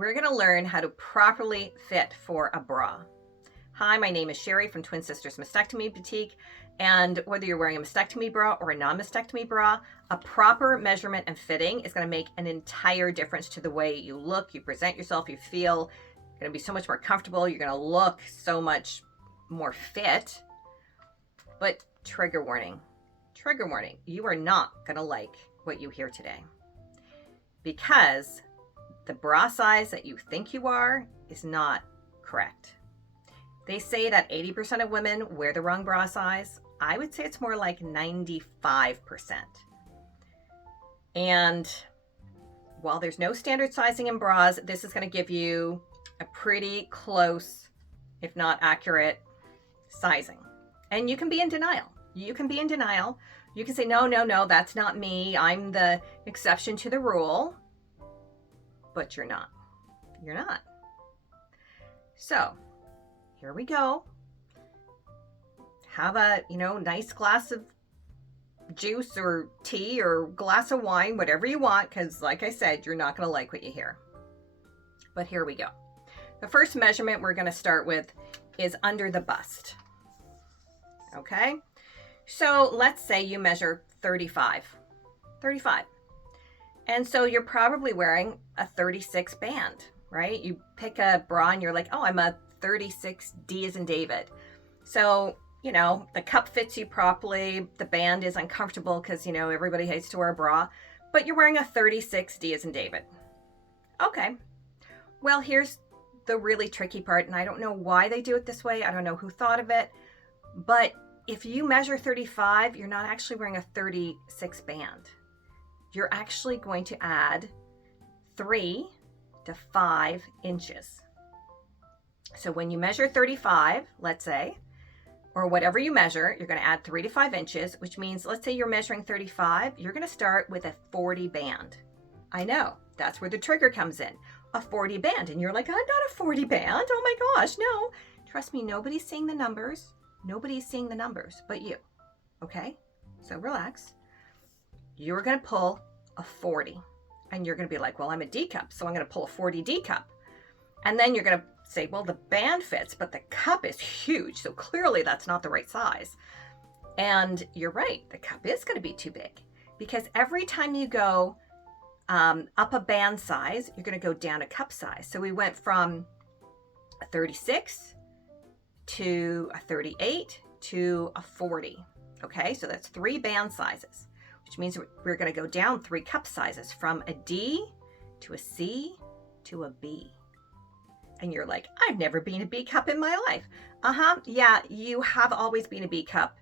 we're going to learn how to properly fit for a bra. Hi, my name is Sherry from Twin Sisters Mastectomy Boutique, and whether you're wearing a mastectomy bra or a non-mastectomy bra, a proper measurement and fitting is going to make an entire difference to the way you look, you present yourself, you feel. You're going to be so much more comfortable. You're going to look so much more fit. But trigger warning, you are not going to like what you hear today, because the bra size that you think you are is not correct. They say that 80% of women wear the wrong bra size. I would say it's more like 95%. And while there's no standard sizing in bras, this is going to give you a pretty close, if not accurate, sizing. And you can be in denial. You can say, no, that's not me. I'm the exception to the rule. But you're not. So here we go. Have a, nice glass of juice or tea or glass of wine, whatever you want, because like I said, you're not going to like what you hear. But here we go. The first measurement we're going to start with is under the bust. Okay? So let's say you measure 35. And so you're probably wearing a 36 band, right? You pick a bra and you're like, oh, I'm a 36 D as in David. So, the cup fits you properly. The band is uncomfortable because, everybody hates to wear a bra, but you're wearing a 36 D as in David. Okay. Well, here's the really tricky part, and I don't know why they do it this way. I don't know who thought of it, but if you measure 35, you're not actually wearing a 36 band. You're actually going to add 3 to 5 inches. So when you measure 35, let's say, or whatever you measure, you're going to add 3 to 5 inches, which means, let's say you're measuring 35, you're going to start with a 40 band. I know, that's where the trigger comes in, a 40 band. And you're like, I'm not a 40 band. Oh my gosh, no. Trust me, nobody's seeing the numbers. Nobody's seeing the numbers but you. Okay? So relax. You're going to pull a 40. And you're going to be like, well, I'm a D cup, so I'm going to pull a 40 D cup. And then you're going to say, well, the band fits, but the cup is huge. So clearly that's not the right size. And you're right. The cup is going to be too big, because every time you go up a band size, you're going to go down a cup size. So we went from a 36 to a 38 to a 40. Okay, so that's 3 band sizes, which means we're going to go down 3 cup sizes, from a D to a C to a B. And you're like, I've never been a B cup in my life. Yeah, you have always been a B cup,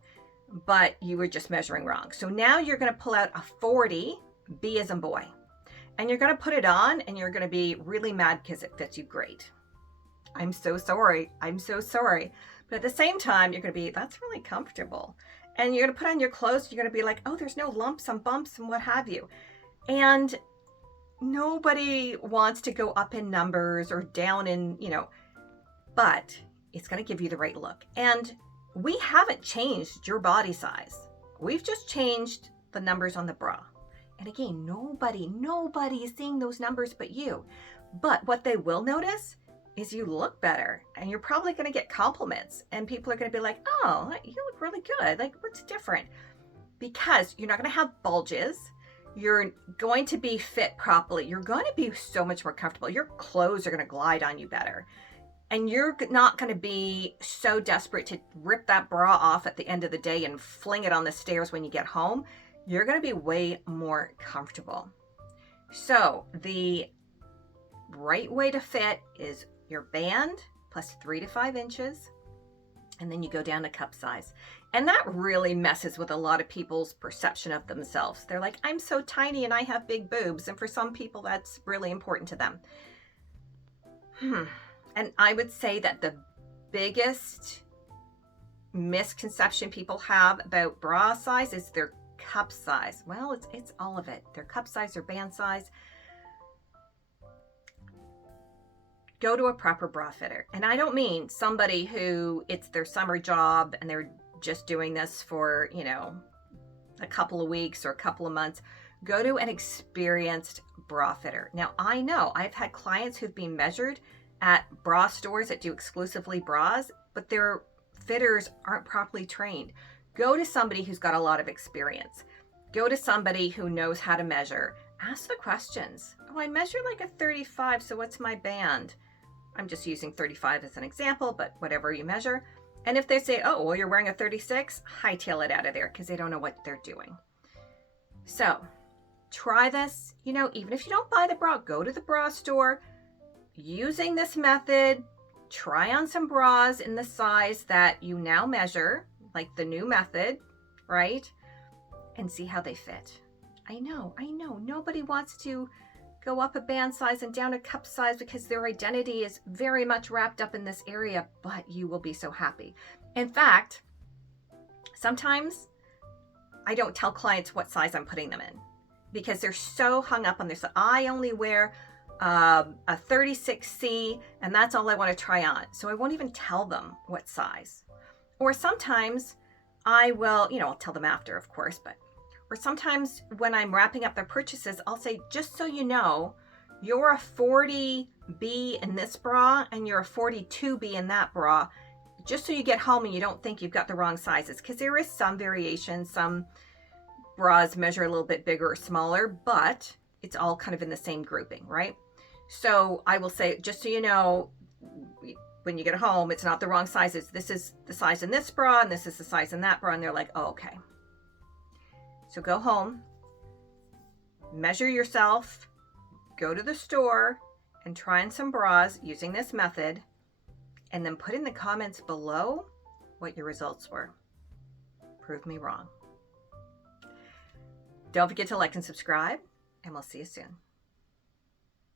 but you were just measuring wrong. So now you're going to pull out a 40, B as in boy, and you're going to put it on, and you're going to be really mad because it fits you great. I'm so sorry. But at the same time, you're going to be, that's really comfortable. And you're going to put on your clothes. You're going to be like, oh, there's no lumps and bumps and what have you. And nobody wants to go up in numbers or down in, but it's going to give you the right look. And we haven't changed your body size. We've just changed the numbers on the bra. And again, nobody is seeing those numbers but you. But what they will notice is you look better, and you're probably going to get compliments, and people are going to be like, oh, you look really good. Like, what's different? Because you're not going to have bulges. You're going to be fit properly. You're going to be so much more comfortable. Your clothes are going to glide on you better. And you're not going to be so desperate to rip that bra off at the end of the day and fling it on the stairs when you get home. You're going to be way more comfortable. So the right way to fit is your band plus 3 to 5 inches, and then you go down to cup size. And that really messes with a lot of people's perception of themselves. They're like, I'm so tiny and I have big boobs. And for some people, that's really important to them. And I would say that the biggest misconception people have about bra size is their cup size. Well, it's all of it. Their cup size or band size. Go to a proper bra fitter. And I don't mean somebody who it's their summer job and they're just doing this for, a couple of weeks or a couple of months. Go to an experienced bra fitter. Now, I know I've had clients who've been measured at bra stores that do exclusively bras, but their fitters aren't properly trained. Go to somebody who's got a lot of experience. Go to somebody who knows how to measure. Ask the questions. Oh, I measure like a 35, so what's my band? I'm just using 35 as an example, but whatever you measure. And if they say, oh, well, you're wearing a 36, hightail it out of there because they don't know what they're doing. So try this, even if you don't buy the bra, go to the bra store. Using this method, try on some bras in the size that you now measure, like the new method, right? And see how they fit. I know. Nobody wants to go up a band size and down a cup size because their identity is very much wrapped up in this area, but you will be so happy. In fact, sometimes I don't tell clients what size I'm putting them in because they're so hung up on this. I only wear a 36C and that's all I want to try on. So I won't even tell them what size. Or sometimes I will, I'll tell them after, of course, or sometimes when I'm wrapping up their purchases, I'll say, just so you know, you're a 40B in this bra and you're a 42B in that bra, just so you get home and you don't think you've got the wrong sizes. Because there is some variation. Some bras measure a little bit bigger or smaller, but it's all kind of in the same grouping, right? So I will say, just so you know, when you get home, it's not the wrong sizes. This is the size in this bra and this is the size in that bra. And they're like, oh, okay. So go home, measure yourself, go to the store and try on some bras using this method, and then put in the comments below what your results were. Prove me wrong. Don't forget to like and subscribe, and we'll see you soon.